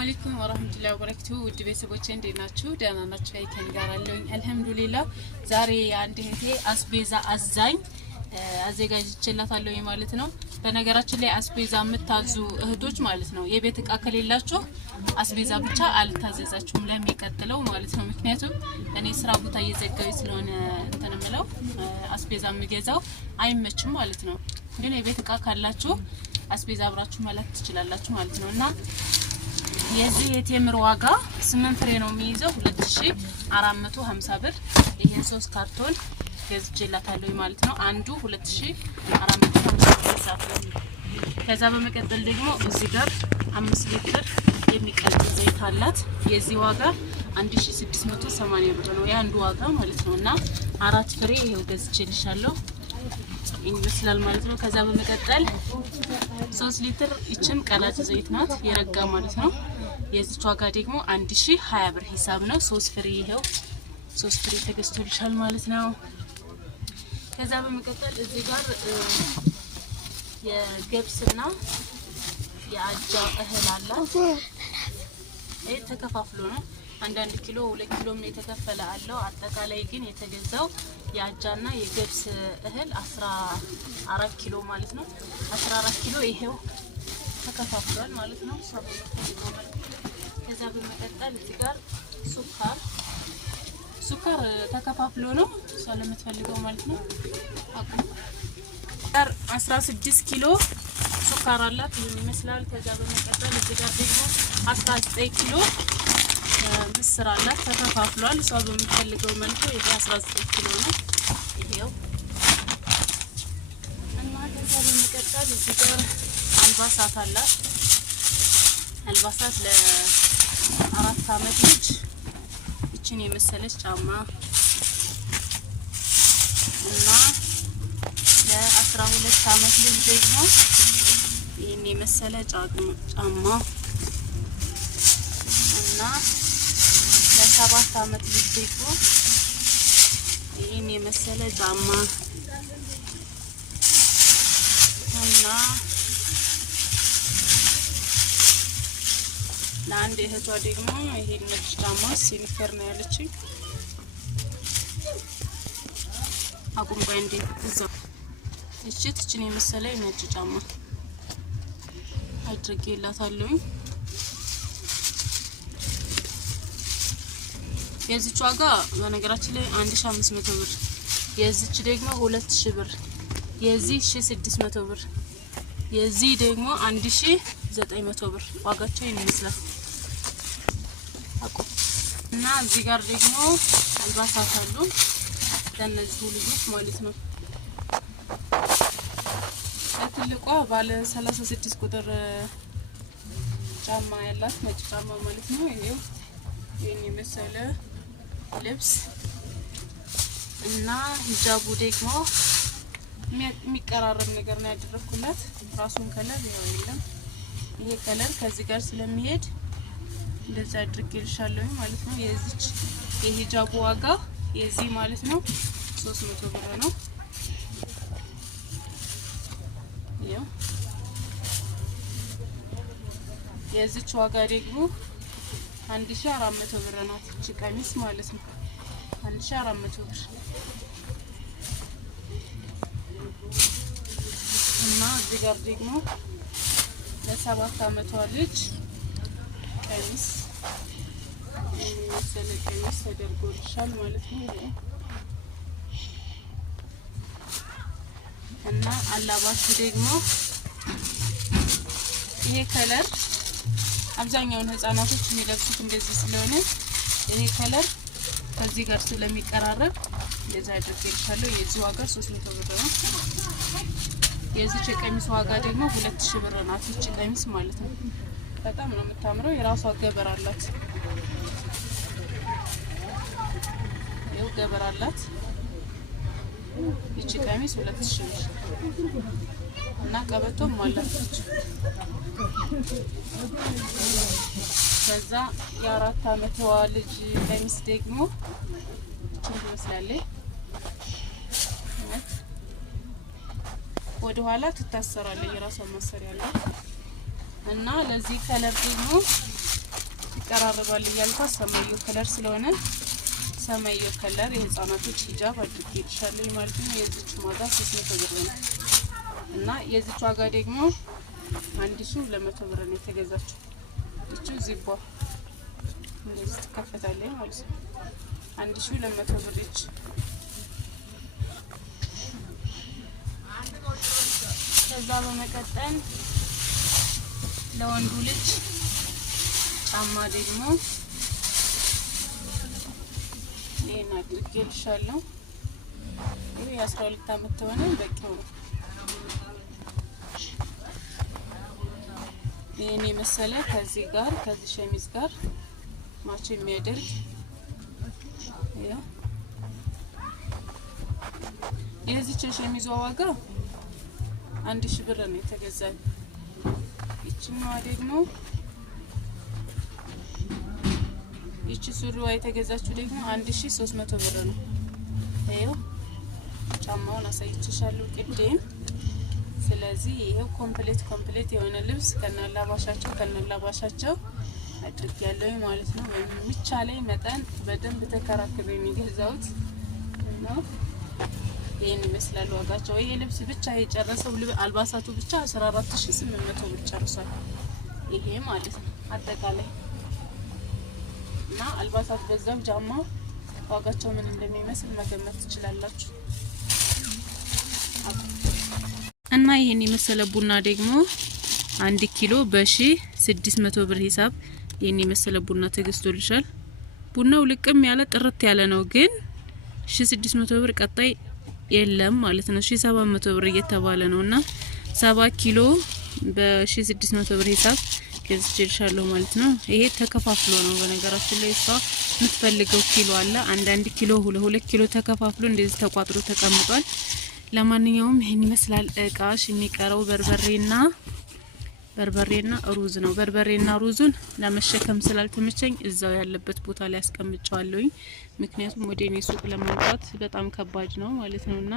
አለይኩም ወራህመቱላሂ ወበረካቱሁ ውድ ቤተሰቦቼ እንዴት ናችሁ? ደህና ናችሁ? ከኔ ጋር አለሁኝ አልহামዱሊላህ። ዛሬ አንድ እህቴ አስቤዛ አዛኝ አዘጋጅቼላታለሁ ማለት ነው። በነገራችን ላይ አስቤዛ የምታዙ እህቶች ማለት ነው የቤት እቃ ከሌላችሁ አስቤዛ ብቻ አልታዘዛችሁም ለሚቀጥለው ማለት ነው። ምክንያቱም እኔ ስራ ቦታ እየዘጋሁኝ ስለሆነ እንተነምለው አስቤዛ የምገዛው አይመችም ማለት ነው። ግን የቤት እቃ ካላችሁ አስቤዛ አብራችሁ መላክ ትችላላችሁ ማለት ነውና የዚህ የቴምር ዋጋ 8 ፍሬ ነው የሚይዘው 2450 ብር። ይሄን 3 ካርቶን ገዝቼላታለሁ ማለት ነው። አንዱ 2450 ብር። ከዛ በመቀጠል ደግሞ እዚህ ጋር 5 ሊትር የሚቀልጥ ዘይት አላት። የዚህ ዋጋ 1680 ብር ነው የአንዱ ዋጋ ማለት ነውና 4 ፍሬ ይሄው ገዝቼልሻለሁ ይመስላል ማለት ነው። ከዛ በመቀጠል 3 ሊትር እቺም ቀላጭ ዘይት ናት የረጋ ማለት ነው። የዚች ዋጋ ደግሞ 1020 ብር ሂሳብ ነው። 3 ፍሬ ይሄው 3 ፍሬ ተገዝቶልሻል ማለት ነው። ከዛ በመቀጠል እዚህ ጋር የገብስና የአጃ እህል አላት። ይሄ ተከፋፍሎ ነው 1 ኪሎ 2 ኪሎ ምን የተከፈለ አለው። አጠቃላይ ግን የተገዛው የአጃና የገብስ እህል 14 ኪሎ ማለት ነው። 14 ኪሎ ይሄው ተከፋፍሏል ማለት ነው። ከዛ በመቀጠል እዚህ ጋር ሱካር ተከፋፍሎ ነው ስለምትፈልገው ማለት ነው። አቁም 16 ኪሎ ሱካር አላት ይመስላል። ከዛ በመቀጠል እዚህ ጋር ደግሞ 19 ኪሎ ምስር አላት ተከፋፍሏል። እሷ በምትፈልገው መልኩ ይሄ 19 ኪሎ ነው ይሄው። እና ከዛ በመቀጠል እዚህ ጋር አልባሳት አላት። አልባሳት ለ4 አመት ልጅ እቺን የመሰለች ጫማ እና ለ12 አመት ልጅ ደግሞ ይሄን የመሰለ ጫማ እና ለ7 አመት ልጅ ደግሞ ይሄን የመሰለ ጫማ እና ለአንድ እህቷ ደግሞ ይሄን ነጭ ጫማ ሲኒከር ነው ያለችኝ። አቁም ባንዴ እዛው እቺን የመሰለ ነጭ ጫማ አድርጌላታለሁ። የዚች ዋጋ በነገራችን ላይ 1500 ብር፣ የዚች ደግሞ 2000 ብር፣ የዚህ 1600 ብር፣ የዚህ ደግሞ 1900 ብር ዋጋቸው ይመስላል። እና እዚህ ጋር ደግሞ አልባሳት አሉ ለነዚህ ልጆች ማለት ነው። ለትልቋ ባለ 36 ቁጥር ጫማ ያላት ነጭ ጫማ ማለት ነው። ይሄው ይሄን የመሰለ ልብስ እና ሂጃቡ ደግሞ የሚቀራረብ ነገር ነው ያደረኩላት። ራሱን ከለር ያው የለም ይሄ ከለር ከዚህ ጋር ስለሚሄድ እንደዛ አድርጌልሻለሁ ማለት ነው። የዚች የሂጃቡ ዋጋ የዚህ ማለት ነው 300 ብር ነው። ያው የዚች ዋጋ ደግሞ 1400 ብር ናት። እቺ ቀሚስ ማለት ነው 1400 ብር እና እዚህ ጋር ደግሞ ለ7 አመቷ ልጅ ቀሚስ ቀሚስ ተደርጎልሻል ማለት ነው። እና አላባሽ ደግሞ ይሄ ከለር አብዛኛውን ህፃናቶች የሚለብሱት እንደዚህ ስለሆነ ይሄ ከለር ከዚህ ጋር ስለሚቀራረብ እንደዛ አድርጌልሻለሁ። የዚህ ዋጋ 300 ብር ነው። የዚህ ቀሚስ ዋጋ ደግሞ 2000 ብር ናት። እቺ ቀሚስ ማለት ነው በጣም ነው የምታምረው። የራሷ ገበር አላት። ይሄው ገበር አላት። እቺ ቀሚስ 2000 ብር እና ቀበቶም አላት። ከዛ የ4 አመቷ ልጅ ቀሚስ ደግሞ እቺ ትመስላለች። ወደ ኋላ ትታሰራለች። የራሷ ማሰሪያ አላት። እና ለዚህ ከለር ደግሞ ይቀራረባል እያልኳት ሰማያዊ ከለር ስለሆነ ሰማያዊ ከለር የህፃናቶች ሂጃብ አድርጌልሻለሁ ማለት ነው። የዚች ዋጋ 300 ብር ነው እና የዚች ዋጋ ደግሞ 1200 ብር ነው የተገዛችው። እቺ ዚቦ እንደዚህ ትከፈታለች ማለት ነው። 1200 ብር እቺ። ከዛ በመቀጠል ለወንዱ ልጅ ጫማ ደግሞ ይሄን አድርጌልሻለሁ። ይሄ 12 አመት ተሆነ በቂው ነው። ይሄን የመሰለ ከዚህ ጋር ከዚህ ሸሚዝ ጋር ማች የሚያደርግ የዚች ሸሚዟ ዋጋ 1000 ብር ነው የተገዛኝ። ይቺኛዋ ደግሞ ይቺ ሱሪዋ የተገዛችው ደግሞ 1300 ብር ነው። ይሄው ጫማውን አሳይቼሻለሁ ቅድም። ስለዚህ ይሄው ኮምፕሌት የሆነ ልብስ ከነላባሻቸው አድርጌያለሁ ማለት ነው። በሚቻለኝ መጠን በደንብ ተከራክሬ የሚገዛውት ነው። ይሄን ይመስላል ዋጋቸው። ይሄ ልብስ ብቻ የጨረሰው አልባሳቱ ብቻ 14800 ብር ጨርሷል። ይሄ ማለት ነው አጠቃላይ እና አልባሳት በዛው ጃማ ዋጋቸው ምን እንደሚመስል መገመት ትችላላችሁ። እና ይሄን የመሰለ ቡና ደግሞ 1 ኪሎ በ1600 ብር ሂሳብ ይሄን የመሰለ ቡና ተገዝቶልሻል። ቡናው ልቅም ያለ ጥርት ያለ ነው፣ ግን 1600 ብር ቀጣይ የለም ማለት ነው። 1700 ብር እየተባለ ነውና 7 ኪሎ በ1600 ብር ሂሳብ ገዝቼልሻለሁ ማለት ነው። ይሄ ተከፋፍሎ ነው በነገራችን ላይ እሷ የምትፈልገው ኪሎ አለ። አንድ ኪሎ 2 ኪሎ ተከፋፍሎ እንደዚህ ተቋጥሮ ተቀምጧል። ለማንኛውም ይሄን ይመስላል እቃሽ። የሚቀረው በርበሬና ሩዝ ነው። በርበሬና ሩዙን ለመሸከም ስላልተመቸኝ እዛው ያለበት ቦታ ላይ አስቀምጫለሁኝ። ምክንያቱም ወደ እኔ ሱቅ ለማምጣት በጣም ከባድ ነው ማለት ነውና